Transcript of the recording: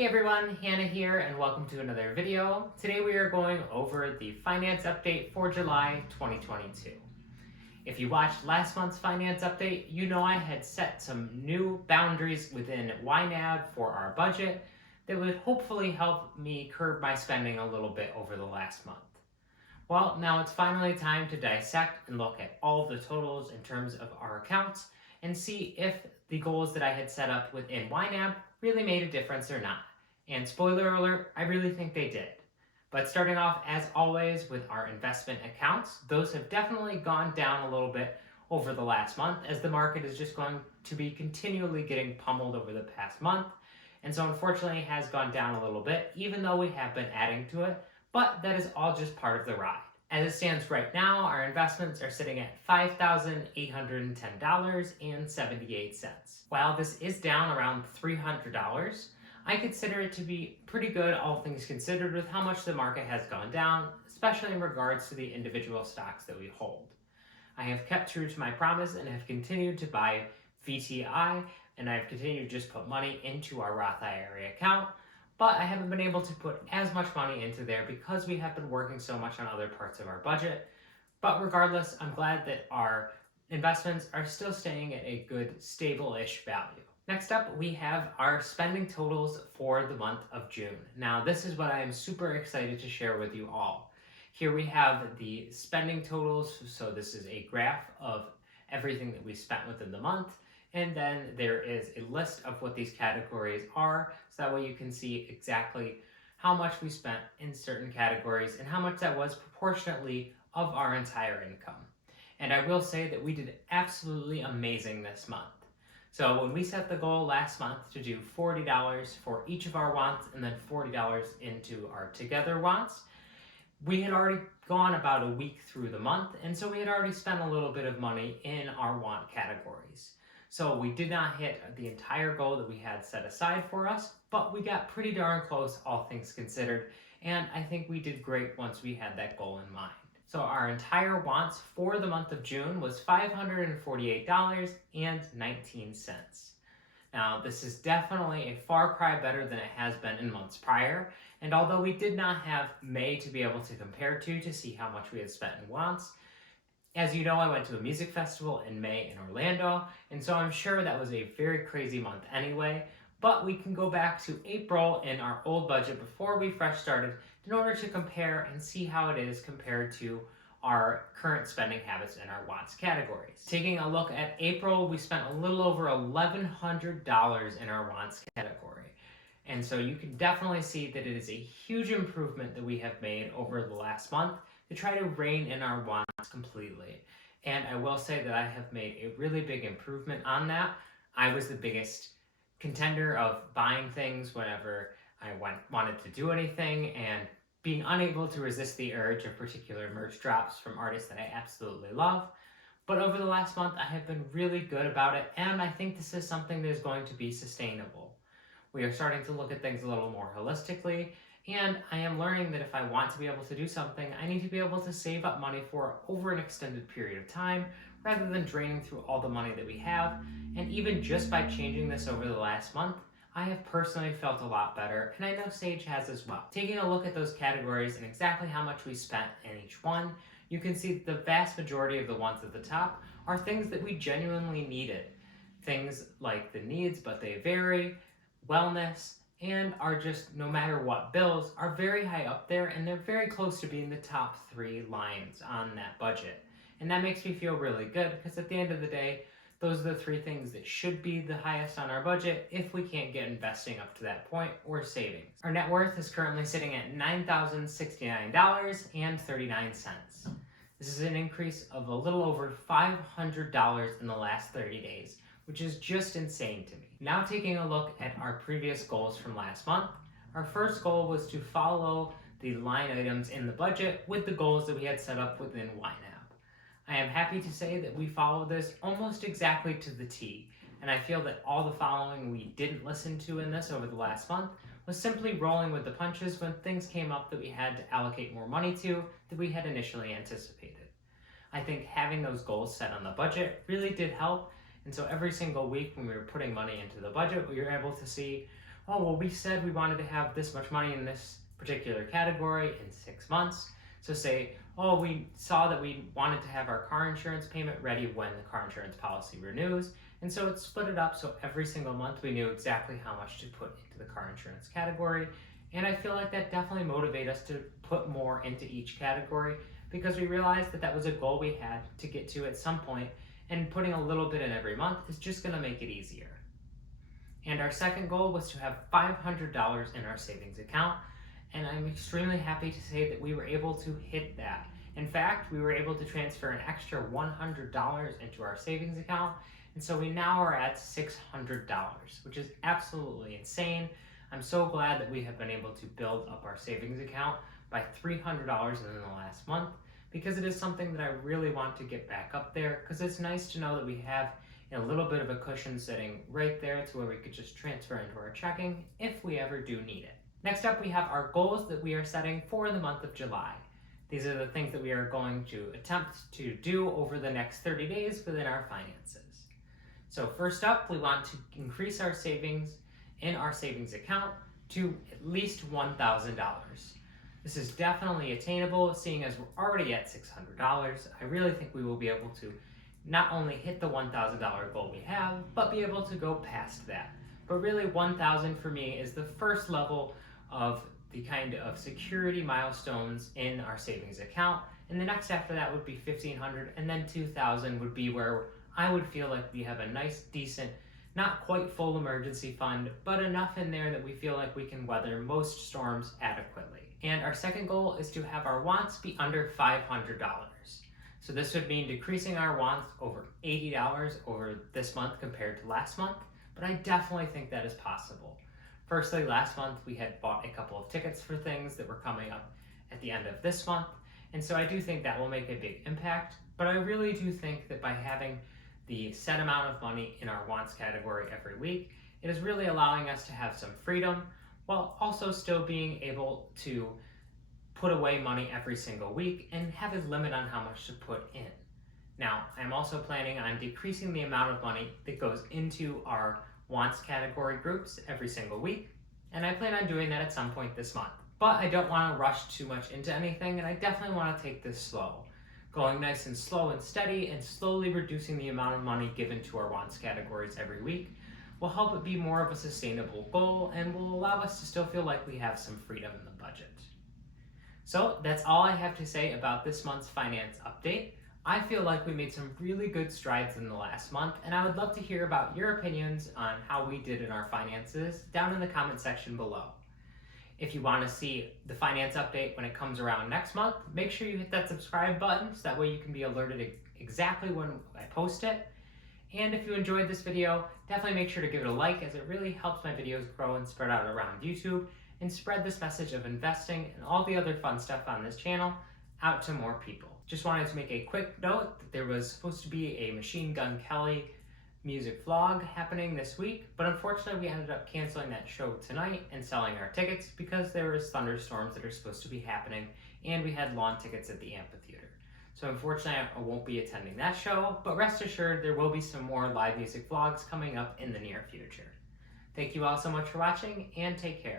Hey everyone, Hannah here and welcome to another video. Today we are going over the finance update for July 2022. If you watched last month's finance update, you know I had set some new boundaries within YNAB for our budget that would hopefully help me curb my spending a little bit over the last month. Well, now it's finally time to dissect and look at all of the totals in terms of our accounts and see if the goals that I had set up within YNAB really made a difference or not. And spoiler alert, I really think they did. But starting off, as always, with our investment accounts, those have definitely gone down a little bit over the last month as the market is just going to be continually getting pummeled over the past month. And so unfortunately it has gone down a little bit, even though we have been adding to it, but that is all just part of the ride. As it stands right now, our investments are sitting at $5,810.78. While this is down around $300, I consider it to be pretty good, all things considered, with how much the market has gone down, especially in regards to the individual stocks that we hold. I have kept true to my promise and have continued to buy VTI, and I've continued to just put money into our Roth IRA account, but I haven't been able to put as much money into there because we have been working so much on other parts of our budget. But regardless, I'm glad that our investments are still staying at a good, stable-ish value. Next up, we have our spending totals for the month of June. Now, this is what I am super excited to share with you all. Here we have the spending totals, so this is a graph of everything that we spent within the month, and then there is a list of what these categories are, so that way you can see exactly how much we spent in certain categories and how much that was proportionately of our entire income. And I will say that we did absolutely amazing this month. So when we set the goal last month to do $40 for each of our wants and then $40 into our together wants, we had already gone about a week through the month, and so we had already spent a little bit of money in our want categories. So we did not hit the entire goal that we had set aside for us, but we got pretty darn close, all things considered, and I think we did great once we had that goal in mind. So our entire wants for the month of June was $548.19. Now, this is definitely a far cry better than it has been in months prior, and although we did not have May to be able to compare to see how much we had spent in wants, as you know, I went to a music festival in May in Orlando, and so I'm sure that was a very crazy month anyway, but we can go back to April in our old budget before we fresh started in order to compare and see how it is compared to our current spending habits in our wants categories. Taking a look at April, we spent a little over $1,100 in our wants category. And so you can definitely see that it is a huge improvement that we have made over the last month to try to rein in our wants completely. And I will say that I have made a really big improvement on that. I was the biggest contender of buying things whenever I wanted to do anything and being unable to resist the urge of particular merch drops from artists that I absolutely love. But over the last month, I have been really good about it, and I think this is something that is going to be sustainable. We are starting to look at things a little more holistically, and I am learning that if I want to be able to do something, I need to be able to save up money for over an extended period of time, rather than draining through all the money that we have. And even just by changing this over the last month, I have personally felt a lot better, and I know Sage has as well. Taking a look at those categories and exactly how much we spent in each one, you can see that the vast majority of the ones at the top are things that we genuinely needed. Things like the needs, but they vary, wellness, and are just, no matter what bills, are very high up there, and they're very close to being the top 3 lines on that budget. And that makes me feel really good, because at the end of the day, those are the 3 things that should be the highest on our budget if we can't get investing up to that point or savings. Our net worth is currently sitting at $9,069.39. This is an increase of a little over $500 in the last 30 days, which is just insane to me. Now taking a look at our previous goals from last month, our first goal was to follow the line items in the budget with the goals that we had set up within YNAB. I am happy to say that we followed this almost exactly to the T, and I feel that all the following we didn't listen to in this over the last month was simply rolling with the punches when things came up that we had to allocate more money to than we had initially anticipated. I think having those goals set on the budget really did help, and so every single week when we were putting money into the budget, we were able to see oh, well, we said we wanted to have this much money in this particular category in 6 months. So say, oh, we saw that we wanted to have our car insurance payment ready when the car insurance policy renews. And so it split it up so every single month we knew exactly how much to put into the car insurance category. And I feel like that definitely motivated us to put more into each category because we realized that that was a goal we had to get to at some point, and putting a little bit in every month is just going to make it easier. And our second goal was to have $500 in our savings account, and I'm extremely happy to say that we were able to hit that. In fact, we were able to transfer an extra $100 into our savings account, and so we now are at $600, which is absolutely insane. I'm so glad that we have been able to build up our savings account by $300 in the last month, because it is something that I really want to get back up there, because it's nice to know that we have a little bit of a cushion sitting right there to where we could just transfer into our checking if we ever do need it. Next up, we have our goals that we are setting for the month of July. These are the things that we are going to attempt to do over the next 30 days within our finances. So first up, we want to increase our savings in our savings account to at least $1,000. This is definitely attainable, seeing as we're already at $600. I really think we will be able to not only hit the $1,000 goal we have, but be able to go past that. But really, $1,000 for me is the first level of the kind of security milestones in our savings account. And the next after that would be $1,500, and then $2,000 would be where I would feel like we have a nice, decent, not quite full emergency fund, but enough in there that we feel like we can weather most storms adequately. And our second goal is to have our wants be under $500. So this would mean decreasing our wants over $80 over this month compared to last month, but I definitely think that is possible. Firstly, last month we had bought a couple of tickets for things that were coming up at the end of this month, and so I do think that will make a big impact, but I really do think that by having the set amount of money in our wants category every week, it is really allowing us to have some freedom while also still being able to put away money every single week and have a limit on how much to put in. Now, I'm also planning on decreasing the amount of money that goes into our wants category groups every single week, and I plan on doing that at some point this month. But I don't want to rush too much into anything, and I definitely want to take this slow. Going nice and slow and steady and slowly reducing the amount of money given to our wants categories every week will help it be more of a sustainable goal and will allow us to still feel like we have some freedom in the budget. So that's all I have to say about this month's finance update. I feel like we made some really good strides in the last month, and I would love to hear about your opinions on how we did in our finances down in the comment section below. If you want to see the finance update when it comes around next month, make sure you hit that subscribe button so that way you can be alerted exactly when I post it. And if you enjoyed this video, definitely make sure to give it a like, as it really helps my videos grow and spread out around YouTube and spread this message of investing and all the other fun stuff on this channel out to more people. Just wanted to make a quick note that there was supposed to be a Machine Gun Kelly music vlog happening this week, but unfortunately we ended up canceling that show tonight and selling our tickets because there was thunderstorms that are supposed to be happening and we had lawn tickets at the amphitheater. So unfortunately I won't be attending that show, but rest assured there will be some more live music vlogs coming up in the near future. Thank you all so much for watching, and take care.